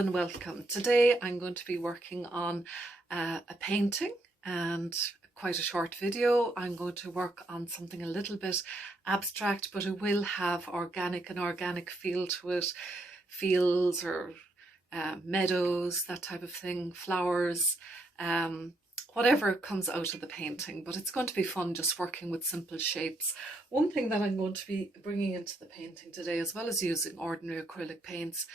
and welcome. Today I'm going to be working on a painting and quite a short video. I'm going to work on something a little bit abstract, but it will have an organic feel to it. Fields or meadows, that type of thing, flowers, whatever comes out of the painting, but it's going to be fun just working with simple shapes. One thing that I'm going to be bringing into the painting today, as well as using ordinary acrylic paints,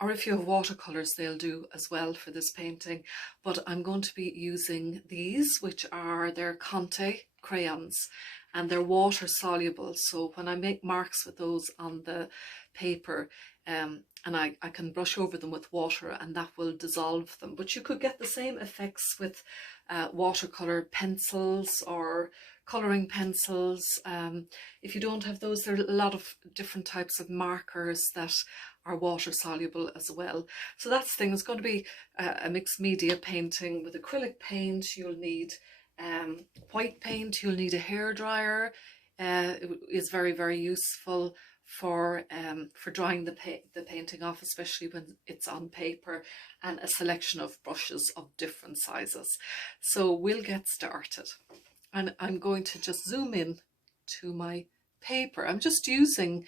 or if you have watercolours, they'll do as well for this painting, but I'm going to be using these, which are their Conte crayons, and they're water soluble, so when I make marks with those on the paper, and I can brush over them with water and that will dissolve them. But you could get the same effects with watercolour pencils or colouring pencils. If you don't have those, there are a lot of different types of markers that are water soluble as well. So that's the thing. It's going to be a mixed media painting with acrylic paint. You'll need white paint, you'll need a hairdryer. It is very, very useful for drying the painting off, especially when it's on paper, and a selection of brushes of different sizes. So we'll get started, and I'm going to just zoom in to my paper. I'm just using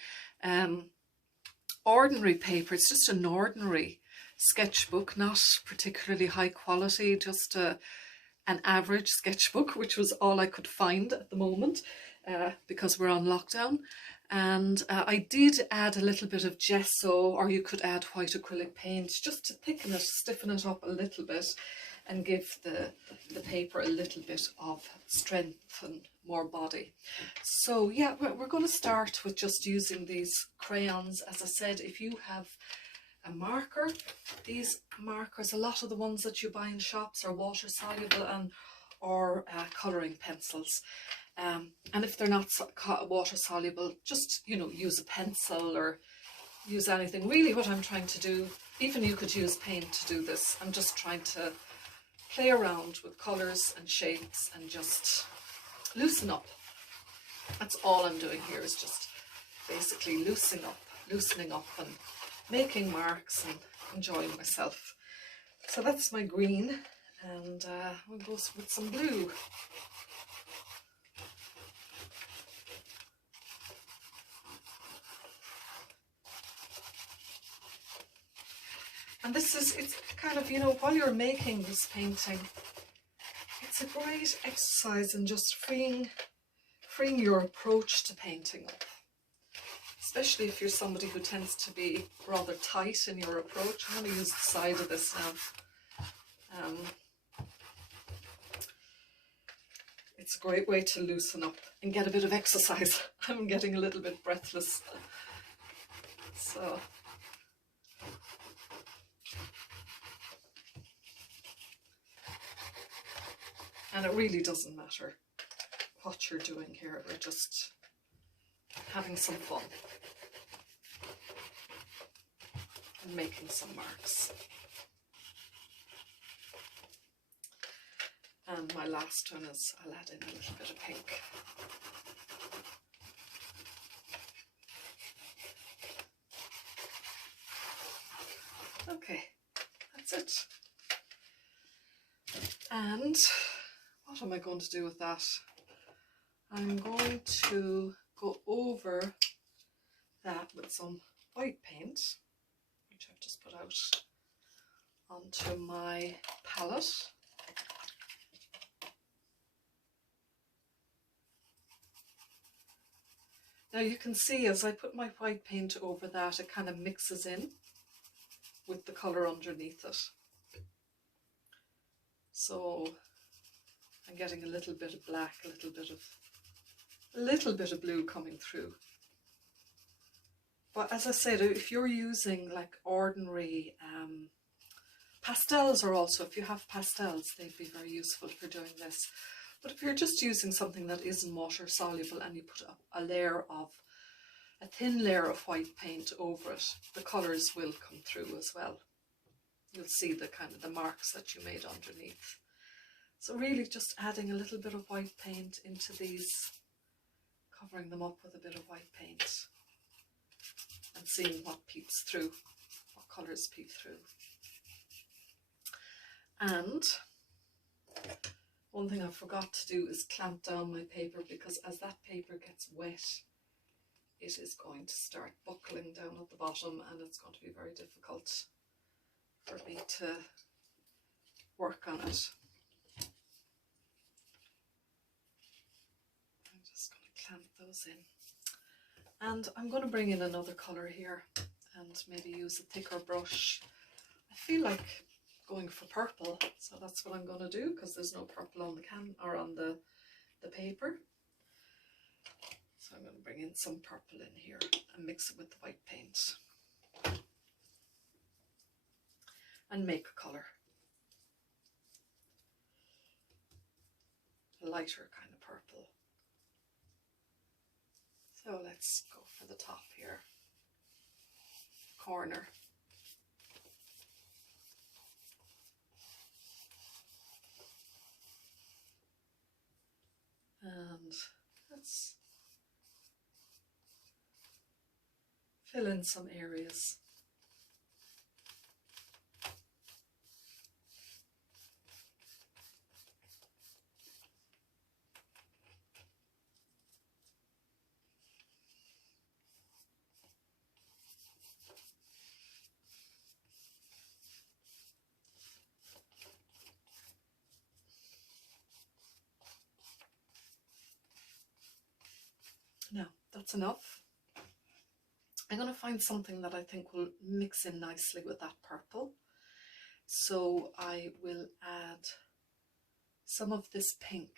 ordinary paper. It's just an ordinary sketchbook, not particularly high quality, just an average sketchbook, which was all I could find at the moment because we're on lockdown. And I did add a little bit of gesso, or you could add white acrylic paint just to thicken it, stiffen it up a little bit and give the paper a little bit of strength and more body. So yeah, we're going to start with just using these crayons. As I said, if you have a marker, these markers, a lot of the ones that you buy in shops are water soluble or colouring pencils. And if they're not water soluble, just, use a pencil or use anything. Really what I'm trying to do, even you could use paint to do this, I'm just trying to play around with colours and shapes and just loosen up. That's all I'm doing here, is just basically loosening up and making marks and enjoying myself. So that's my green, and we'll go with some blue. And it's kind of, while you're making this painting, it's a great exercise in just freeing your approach to painting up. Especially if you're somebody who tends to be rather tight in your approach. I'm going to use the side of this now. It's a great way to loosen up and get a bit of exercise. I'm getting a little bit breathless. So. And it really doesn't matter what you're doing here. We're just having some fun and making some marks. And my last one is, I'll add in a little bit of pink. Okay, that's it. And what am I going to do with that? I'm going to go over that with some white paint, which I've just put out onto my palette. Now you can see as I put my white paint over that, it kind of mixes in with the colour underneath it. So I'm getting a little bit of black, a little bit of blue coming through. But as I said, if you're using like ordinary pastels, or also if you have pastels, they'd be very useful for doing this. But if you're just using something that isn't water soluble and you put a thin layer of white paint over it, the colours will come through as well. You'll see the kind of the marks that you made underneath. So really just adding a little bit of white paint into these, covering them up with a bit of white paint and seeing what peeps through, what colours peek through. And one thing I forgot to do is clamp down my paper, because as that paper gets wet, it is going to start buckling down at the bottom, and it's going to be very difficult for me to work on it. I'm just going to clamp those in. And I'm going to bring in another colour here and maybe use a thicker brush. I feel like going for purple, so that's what I'm going to do, because there's no purple on the on the paper. So I'm going to bring in some purple in here and mix it with the white paint and make a colour. A lighter kind of purple. So let's go for the top here, corner. And let's fill in some areas. Now, that's enough. I'm going to find something that I think will mix in nicely with that purple. So I will add some of this pink.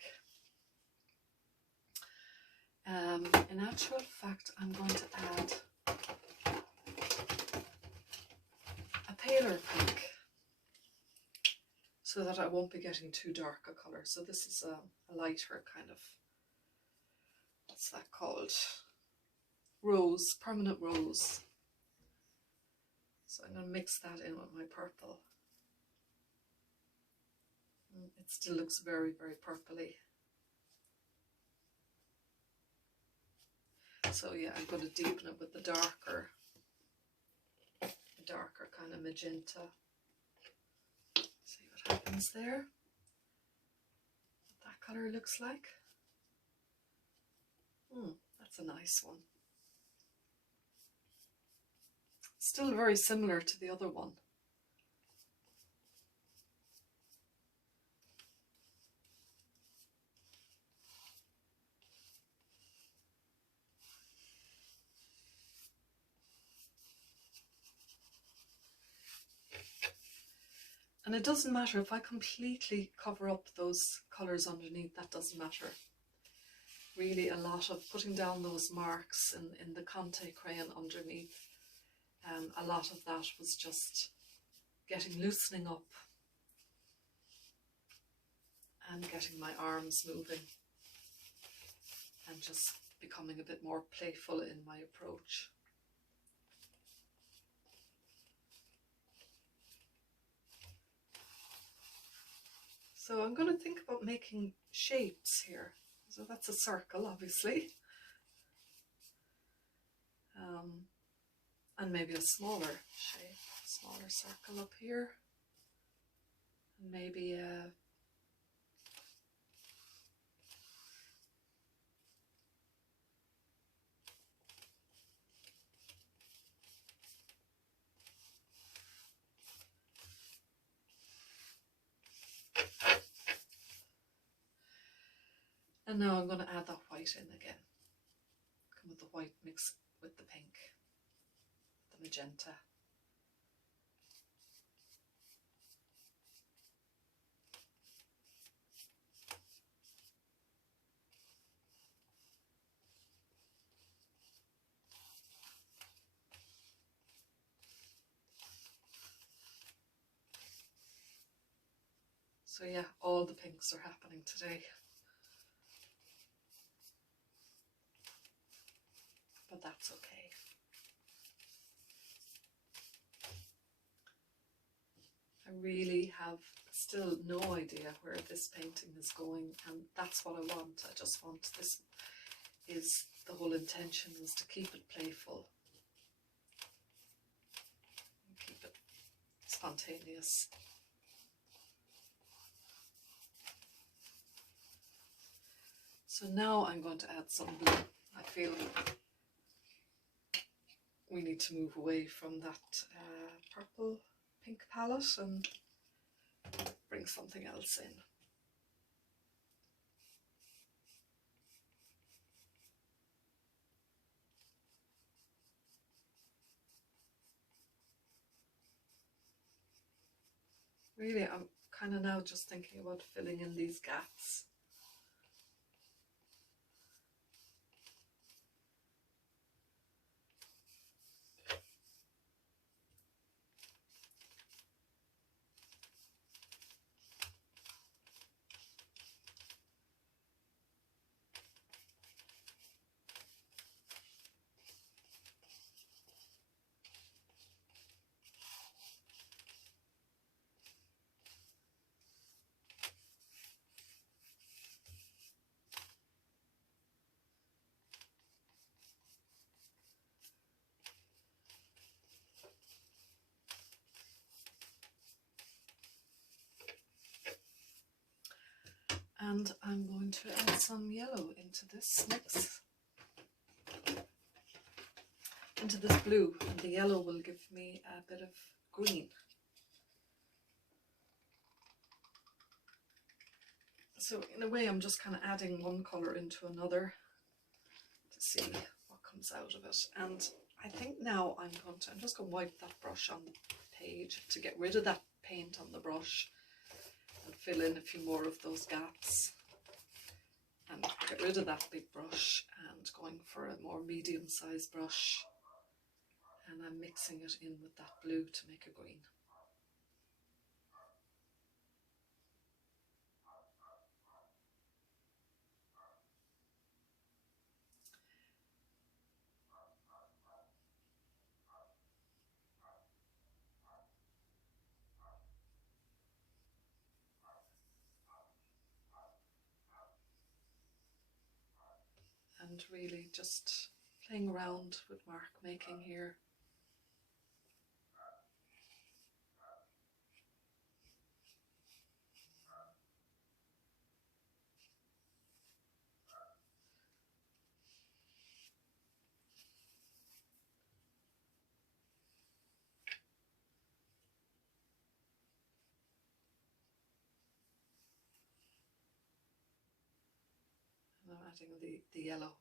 In actual fact, I'm going to add a paler pink so that I won't be getting too dark a colour. So this is a lighter kind of, what's that called? Rose, permanent rose. So I'm going to mix that in with my purple. It still looks very, very purpley. So yeah, I'm going to deepen it with the darker kind of magenta. See what happens there. What that colour looks like. That's a nice one. Still very similar to the other one. And it doesn't matter if I completely cover up those colours underneath, that doesn't matter. Really, a lot of putting down those marks in the Conte crayon underneath, a lot of that was just loosening up and getting my arms moving and just becoming a bit more playful in my approach. So I'm going to think about making shapes here. So that's a circle, obviously. And maybe a smaller shape, smaller circle up here. And maybe a and now I'm going to add that white in again. Come with the white mix with the pink, the magenta. So yeah, all the pinks are happening today. But that's okay. I really have still no idea where this painting is going, and that's what I want. I just want, this is the whole intention, was to keep it playful. Keep it spontaneous. So now I'm going to add some blue. I feel we need to move away from that purple pink palette and bring something else in. Really, I'm kind of now just thinking about filling in these gaps. And I'm going to add some yellow into this mix, into this blue, and the yellow will give me a bit of green. So in a way I'm just kind of adding one colour into another to see what comes out of it. And I think now I'm just going to wipe that brush on the page to get rid of that paint on the brush and fill in a few more of those gaps and get rid of that big brush, and going for a more medium-sized brush, and I'm mixing it in with that blue to make a green. And really just playing around with mark making here. And I'm adding the yellow.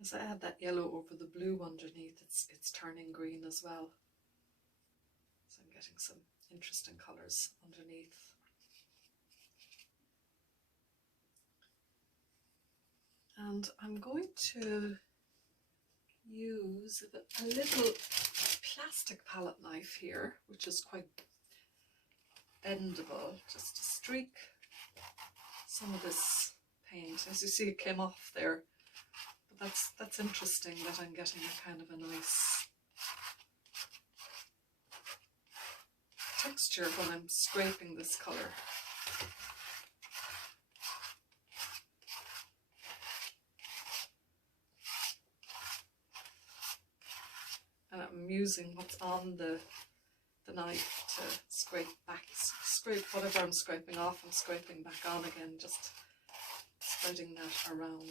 As I add that yellow over the blue underneath, it's turning green as well. So I'm getting some interesting colours underneath. And I'm going to use a little plastic palette knife here, which is quite bendable, just to streak some of this paint. As you see, it came off there. But that's interesting that I'm getting a kind of a nice texture when I'm scraping this colour. And I'm using what's on the knife to scrape whatever I'm scraping off and scraping back on again, just spreading that around.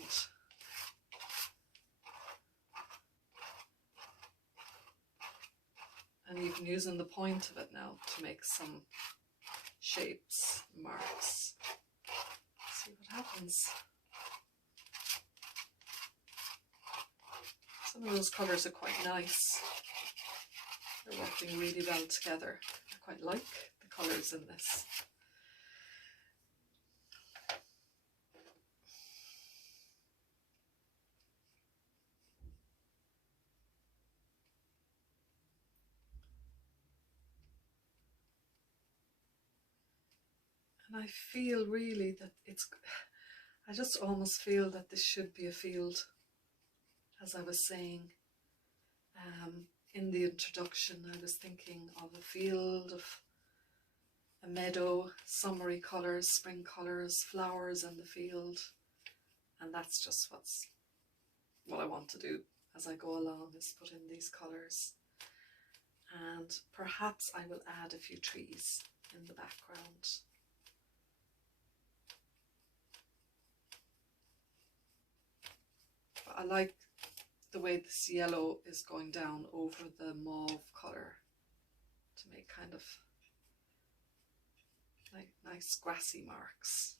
And even using the point of it now to make some shapes, marks. See what happens. Some of those colours are quite nice. They're working really well together. I quite like the colours in this. And I feel really that I just almost feel that this should be a field, as I was saying. In the introduction, I was thinking of a field, of a meadow, summery colours, spring colours, flowers in the field. And that's just what I want to do as I go along, is put in these colours. And perhaps I will add a few trees in the background. But I like the way this yellow is going down over the mauve colour to make kind of like nice grassy marks.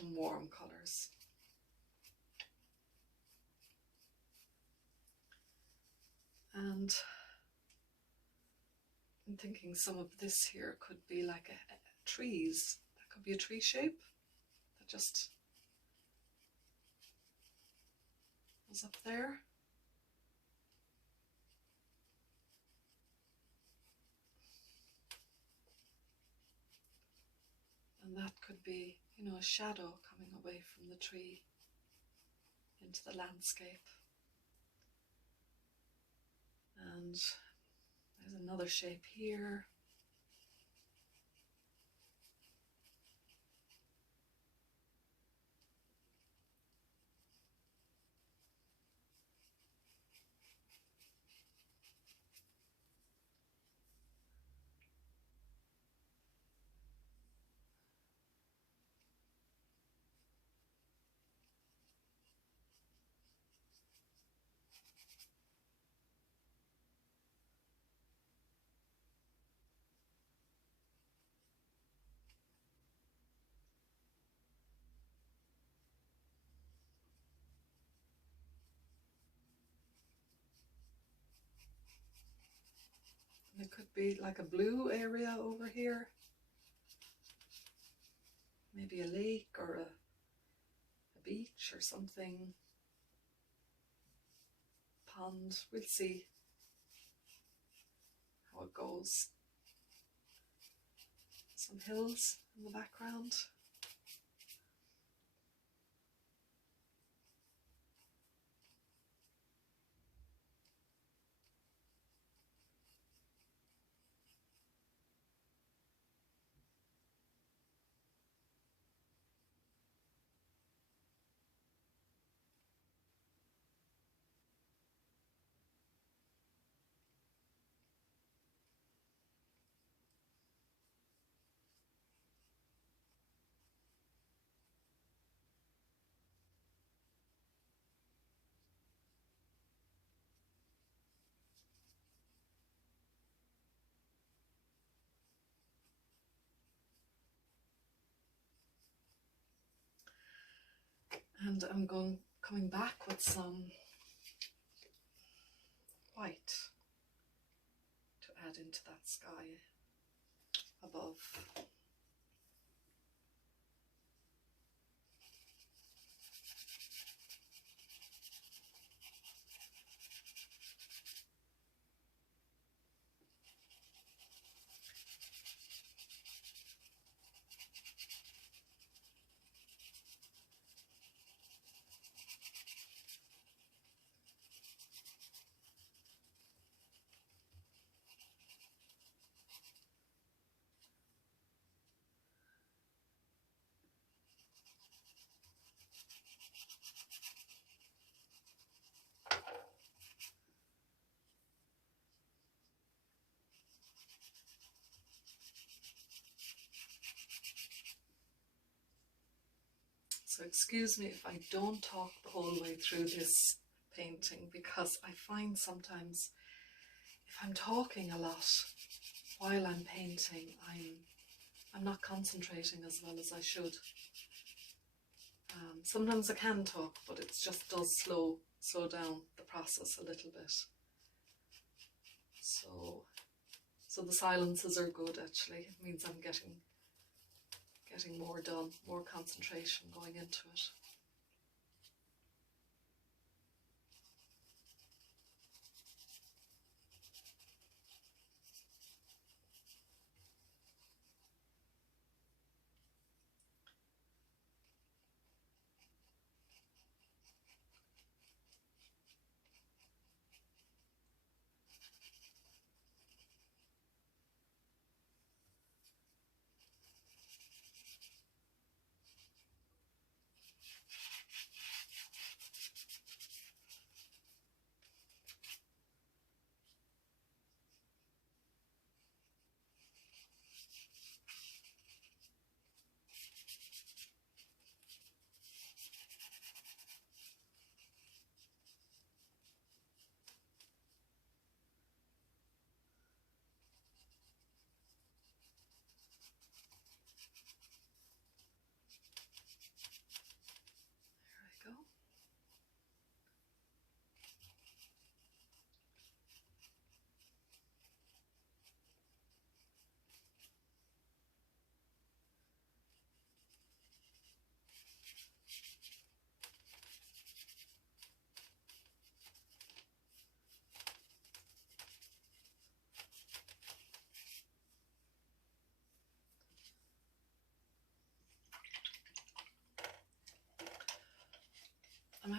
And warm colours. And I'm thinking some of this here could be like trees. That could be a tree shape that just was up there. And that could be, you know, a shadow coming away from the tree into the landscape. And there's another shape here. And it could be like a blue area over here. Maybe a lake or a beach or something. Pond. We'll see how it goes. Some hills in the background. And I'm coming back with some white to add into that sky above. So excuse me if I don't talk the whole way through this painting, because I find sometimes if I'm talking a lot while I'm painting, I'm not concentrating as well as I should. Sometimes I can talk, but it just does slow down the process a little bit. So the silences are good actually. It means I'm getting more done, more concentration going into it.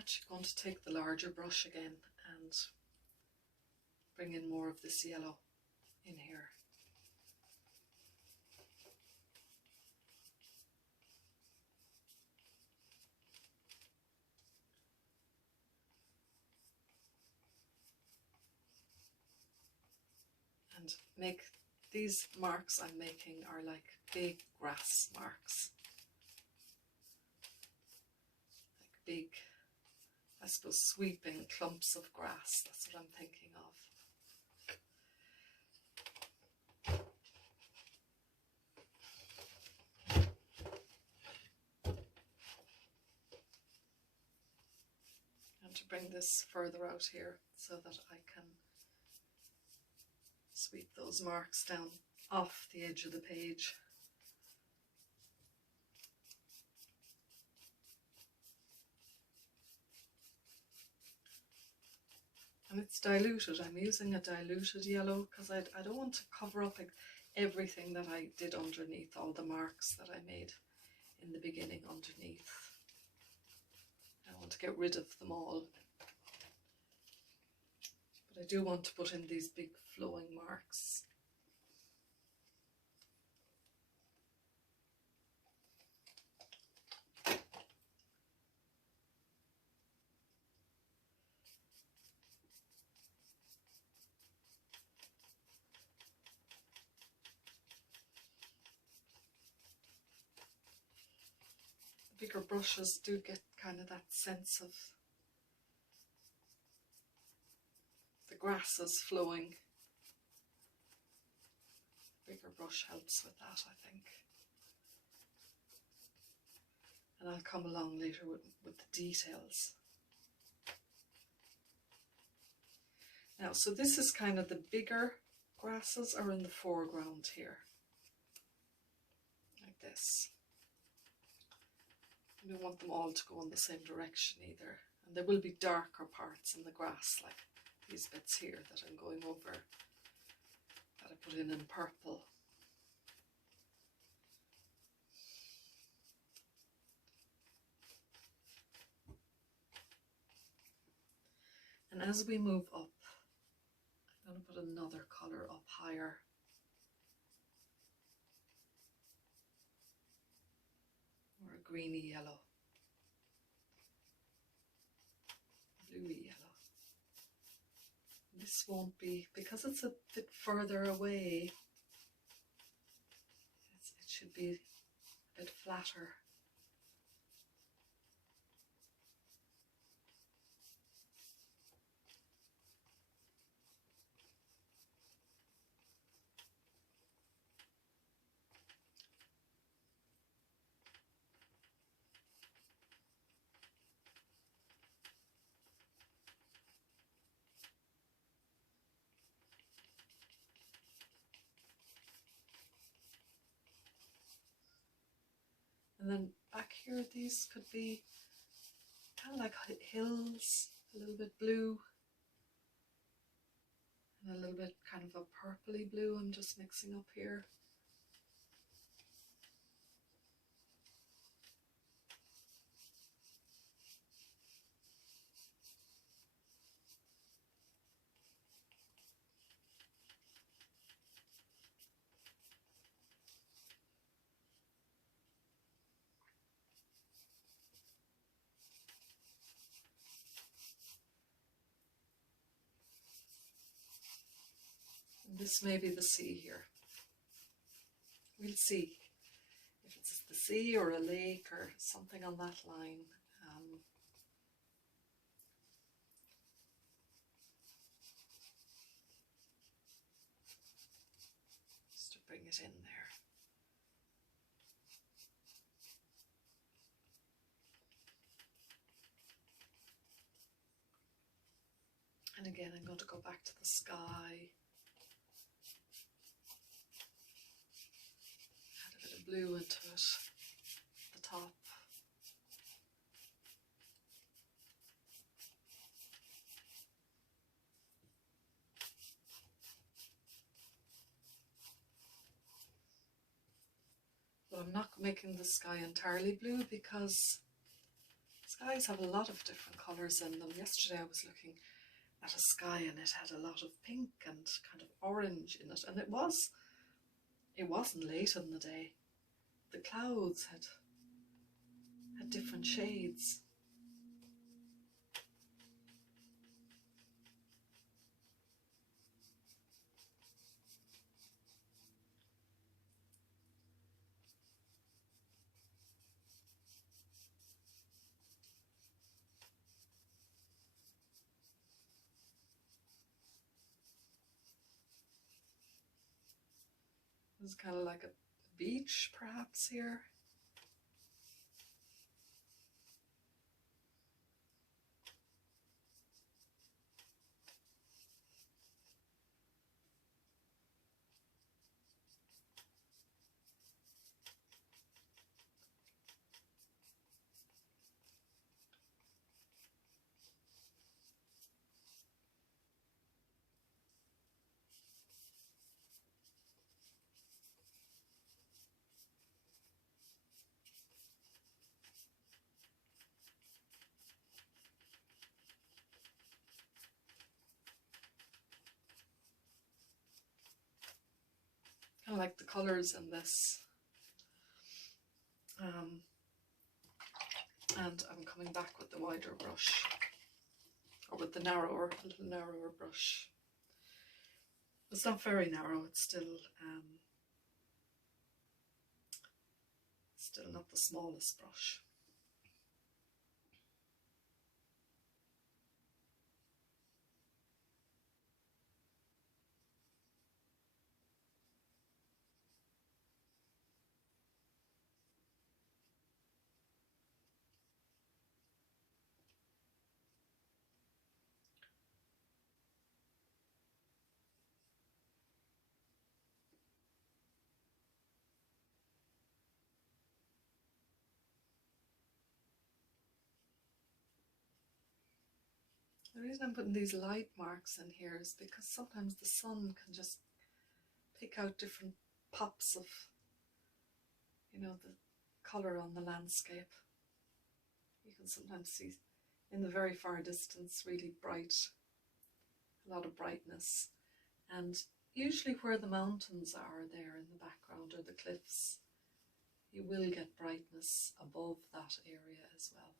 actually going to take the larger brush again and bring in more of this yellow in here. And make these marks I'm making are like big grass marks. Like big, I suppose, sweeping clumps of grass. That's what I'm thinking of. And to bring this further out here so that I can sweep those marks down off the edge of the page. And it's diluted. I'm using a diluted yellow because I don't want to cover up everything that I did underneath, all the marks that I made in the beginning underneath. I want to get rid of them all. But I do want to put in these big flowing marks. Bigger brushes do get kind of that sense of the grasses flowing. Bigger brush helps with that, I think. And I'll come along later with the details. Now, so this is kind of the bigger grasses are in the foreground here, like this. I don't want them all to go in the same direction either. And there will be darker parts in the grass, like these bits here that I'm going over, that I put in purple. And as we move up, I'm going to put another colour up higher. Or a greeny yellow. Bluey yellow. This won't be, because it's a bit further away, it should be a bit flatter. And then back here, these could be kind of like hills, a little bit blue, and a little bit kind of a purpley blue I'm just mixing up here. And this may be the sea here. We'll see if it's the sea or a lake or something on that line. Just to bring it in there. And again, I'm going to go back to the sky. Add a bit of blue into it, the top. But I'm not making the sky entirely blue because Skies have a lot of different colours in them. Yesterday I was looking at a sky and it had a lot of pink and kind of orange in it, and it wasn't late in the day. The clouds had different shades. It's kind of like a beach perhaps here. Kind of like the colours in this. And I'm coming back with the wider brush, or with the a little narrower brush. It's not very narrow, it's still not the smallest brush. The reason I'm putting these light marks in here is because sometimes the sun can just pick out different pops of, you know, the colour on the landscape. You can sometimes see in the very far distance really bright, a lot of brightness. And usually where the mountains are there in the background, or the cliffs, you will get brightness above that area as well.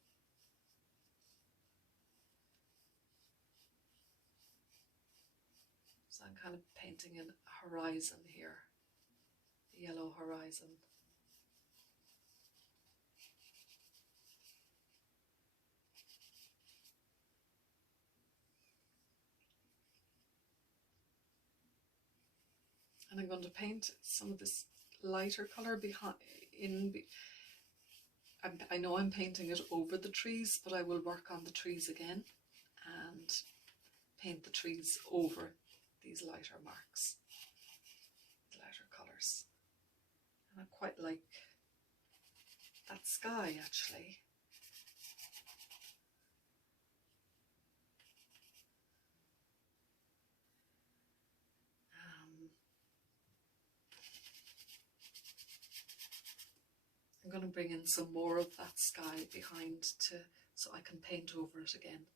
So I'm kind of painting a horizon here, the yellow horizon. And I'm going to paint some of this lighter colour behind. I know I'm painting it over the trees, but I will work on the trees again and paint the trees over these lighter marks, lighter colours. And I quite like that sky actually. I'm going to bring in some more of that sky behind so I can paint over it again.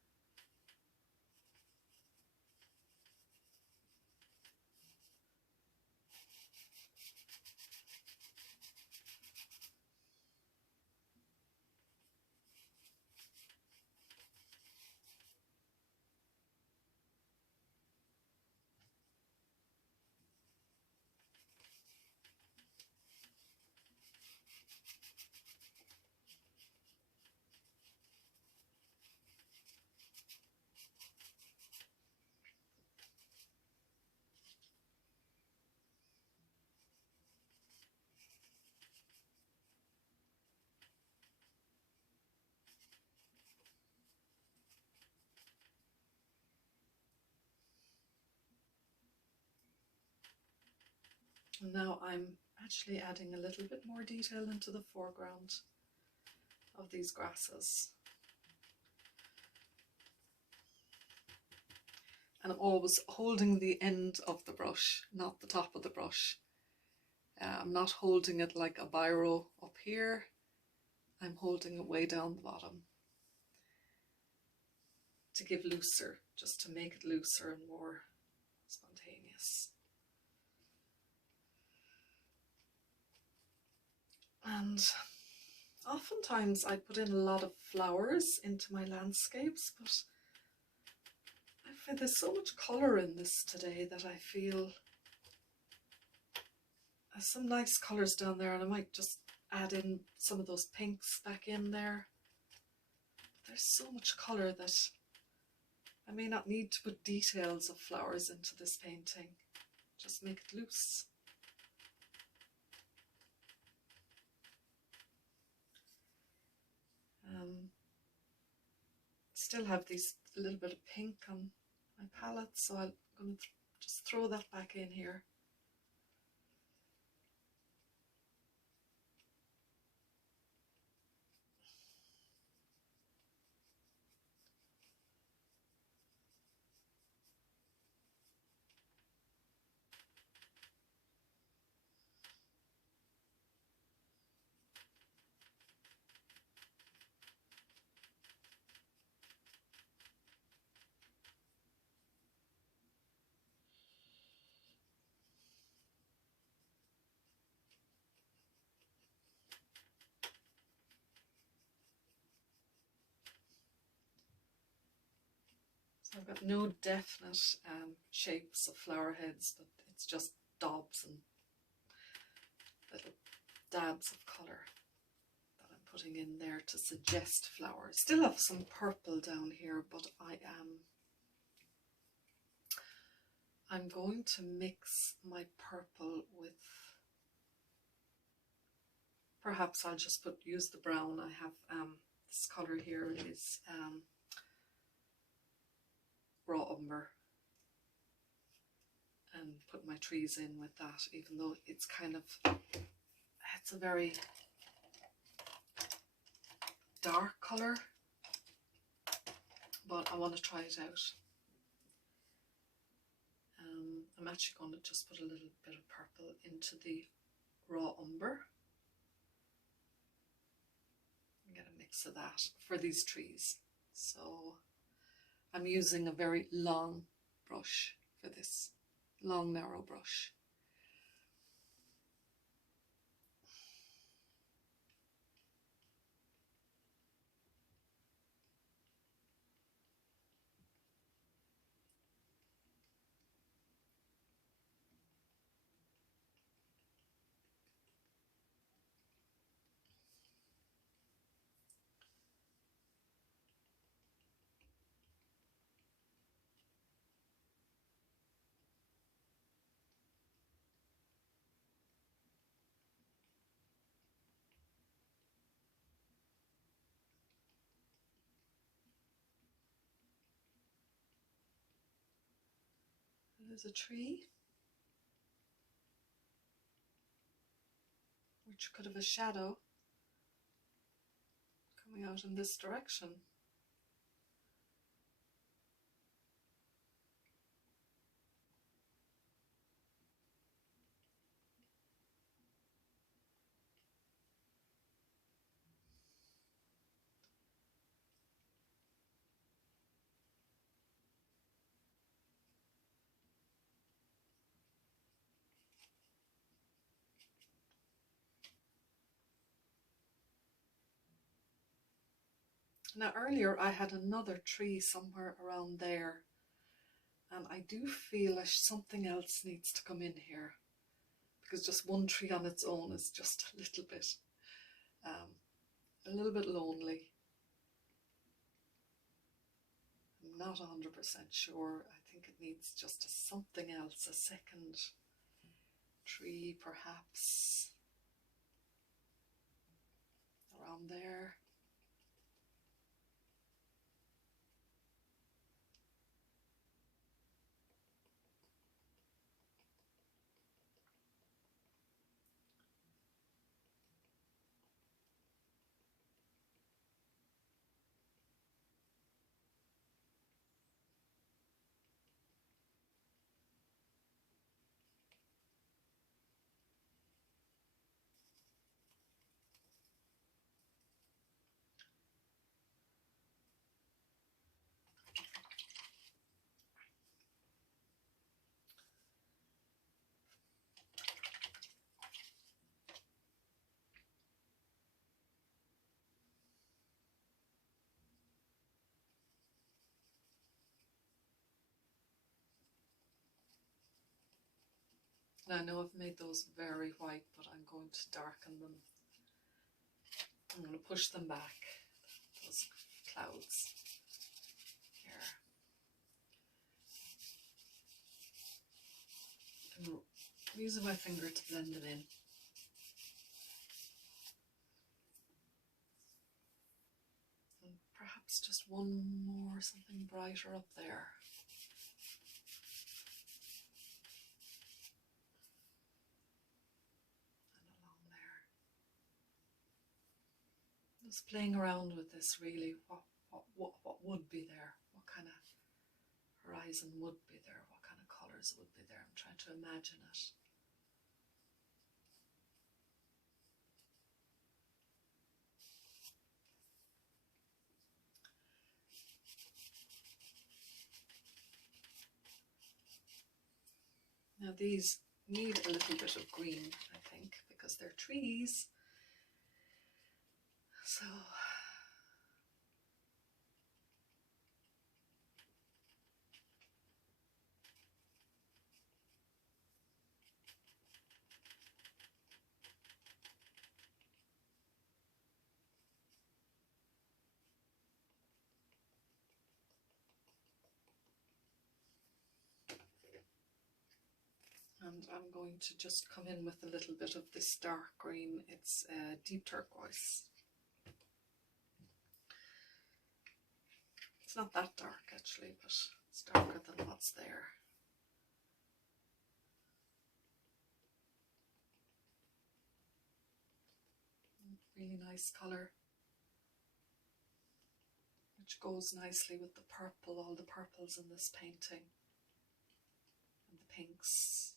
And now I'm actually adding a little bit more detail into the foreground of these grasses. And I'm always holding the end of the brush, not the top of the brush. I'm not holding it like a biro up here. I'm holding it way down the bottom. to give looser, just to make it looser and more spontaneous. And oftentimes I put in a lot of flowers into my landscapes, but I find there's so much colour in this today that I feel there's some nice colours down there, and I might just add in some of those pinks back in there. But there's so much colour that I may not need to put details of flowers into this painting. Just make it loose. Still have these little bit of pink on my palette, so I'm going to just throw that back in here. So I've got no definite shapes of flower heads, but it's just daubs and little dabs of colour that I'm putting in there to suggest flowers. Still have some purple down here, but I'm going to mix my purple with, perhaps I'll just use the brown. I have this colour here is raw umber, and put my trees in with that, even though it's kind of, it's a very dark colour, but I want to try it out. I'm actually going to just put a little bit of purple into the raw umber and get a mix of that for these trees. So I'm using a very long brush for this, long narrow brush. There's a tree which could have a shadow coming out in this direction. Now earlier I had another tree somewhere around there, and I do feel like something else needs to come in here, because just one tree on its own is just a little bit lonely. I'm not 100% sure. I think it needs just something else, a second tree perhaps around there. And I know I've made those very white, but I'm going to darken them. I'm going to push them back, those clouds here. And I'm using my finger to blend them in. And perhaps just one more, something brighter up there. And along there. Just playing around with this really, what would be there? What kind of horizon would be there? What kind of colours would be there? I'm trying to imagine it. Now these need a little bit of green, I think, because they're trees. So and I'm going to just come in with a little bit of this dark green. It's deep turquoise. It's not that dark actually, but it's darker than what's there. Really nice colour, which goes nicely with the purple, all the purples in this painting, and the pinks.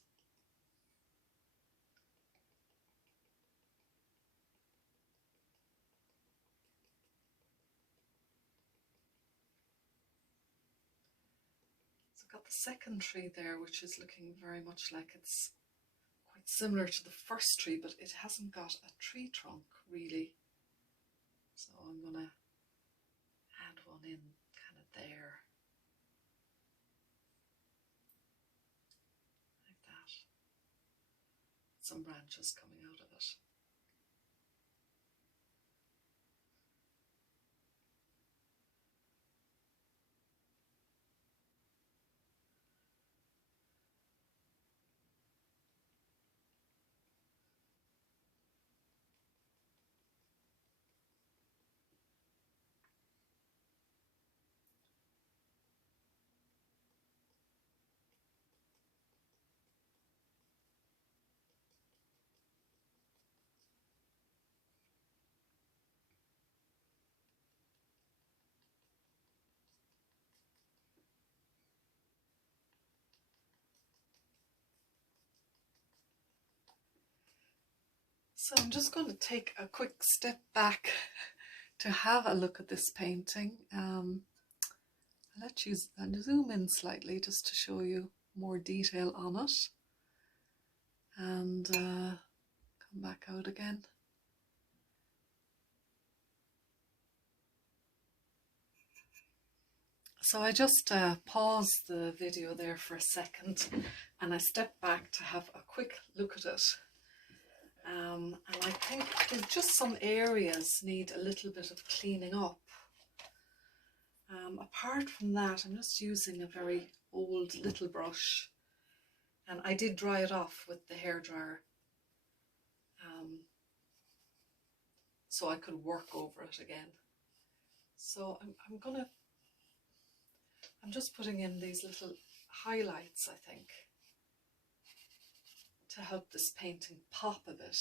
So I've got the second tree there, which is looking very much like it's quite similar to the first tree, but it hasn't got a tree trunk really. So I'm going to add one in kind of there, like that. Some branches coming out of it. So I'm just going to take a quick step back to have a look at this painting. I'll let you zoom in slightly just to show you more detail on it, and come back out again. So I just paused the video there for a second and I stepped back to have a quick look at it. And I think there's just some areas need a little bit of cleaning up. Apart from that, I'm just using a very old little brush, and I did dry it off with the hairdryer so I could work over it again. So I'm just putting in these little highlights, I think, to help this painting pop a bit.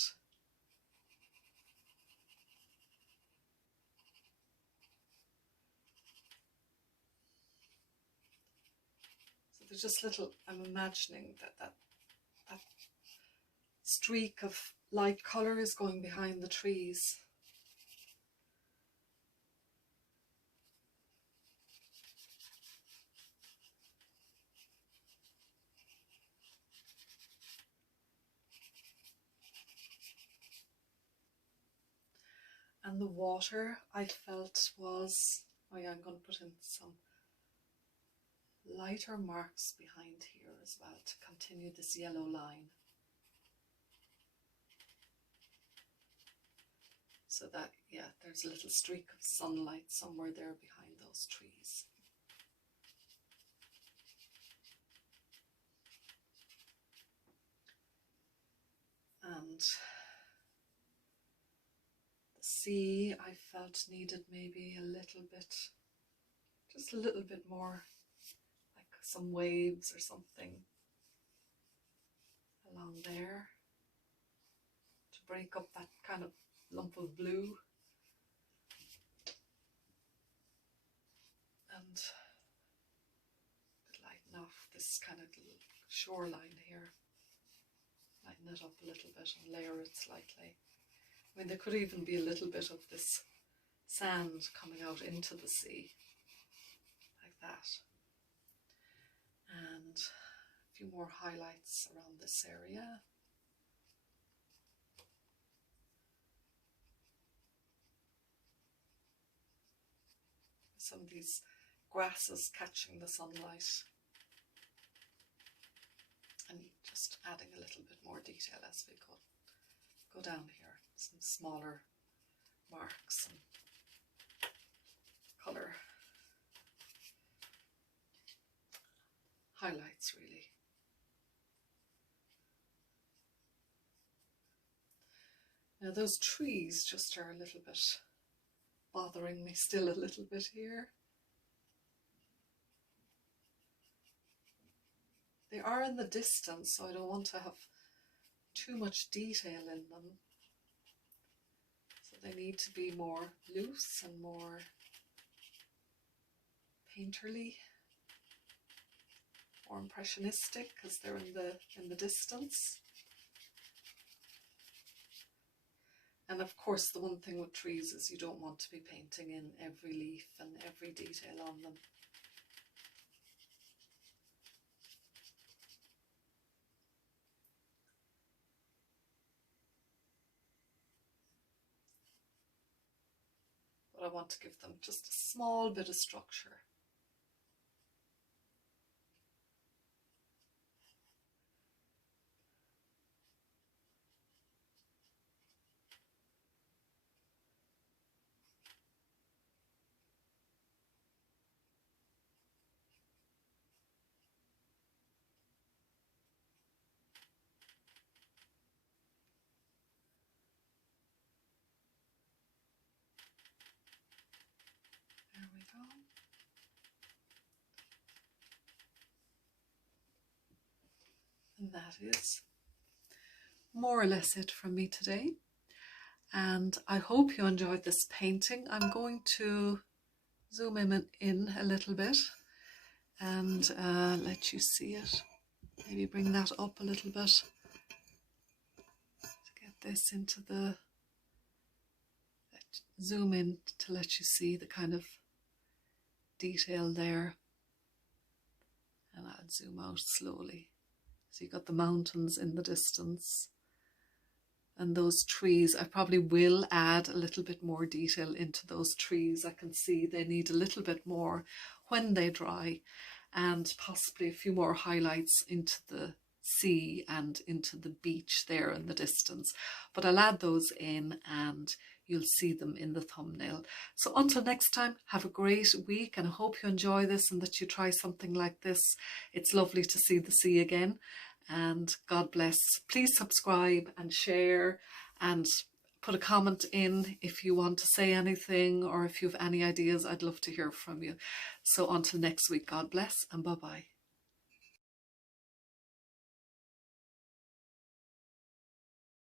So there's just little, I'm imagining that streak of light colour is going behind the trees. And the water I felt was, oh yeah, I'm going to put in some lighter marks behind here as well to continue this yellow line. so that, yeah, there's a little streak of sunlight somewhere there behind those trees. And the sea, I felt, needed maybe a little bit, just a little bit more, like some waves or something along there to break up that kind of lump of blue. And lighten off this kind of little shoreline here. Lighten it up a little bit and layer it slightly. I mean, there could even be a little bit of this sand coming out into the sea, like that. And a few more highlights around this area. Some of these grasses catching the sunlight. And just adding a little bit more detail as we go down here. Some smaller marks and colour highlights, really. Now those trees just are a little bit bothering me still a little bit here. They are in the distance, so I don't want to have too much detail in them. So they need to be more loose and more painterly, more impressionistic, because they're in the distance. And of course, the one thing with trees is you don't want to be painting in every leaf and every detail on them. But I want to give them just a small bit of structure. There we go. And that is more or less it from me today. And I hope you enjoyed this painting. I'm going to zoom in a little bit and let you see it. Maybe bring that up a little bit to get this into the, zoom in to let you see the kind of detail there. And I'll zoom out slowly. So you've got the mountains in the distance. And those trees, I probably will add a little bit more detail into those trees. I can see they need a little bit more when they dry, and possibly a few more highlights into the sea and into the beach there in the distance. But I'll add those in and you'll see them in the thumbnail. So until next time, have a great week, and I hope you enjoy this and that you try something like this. It's lovely to see the sea again, and God bless. Please subscribe and share and put a comment in if you want to say anything, or if you have any ideas. I'd love to hear from you. So until next week, God bless and bye-bye.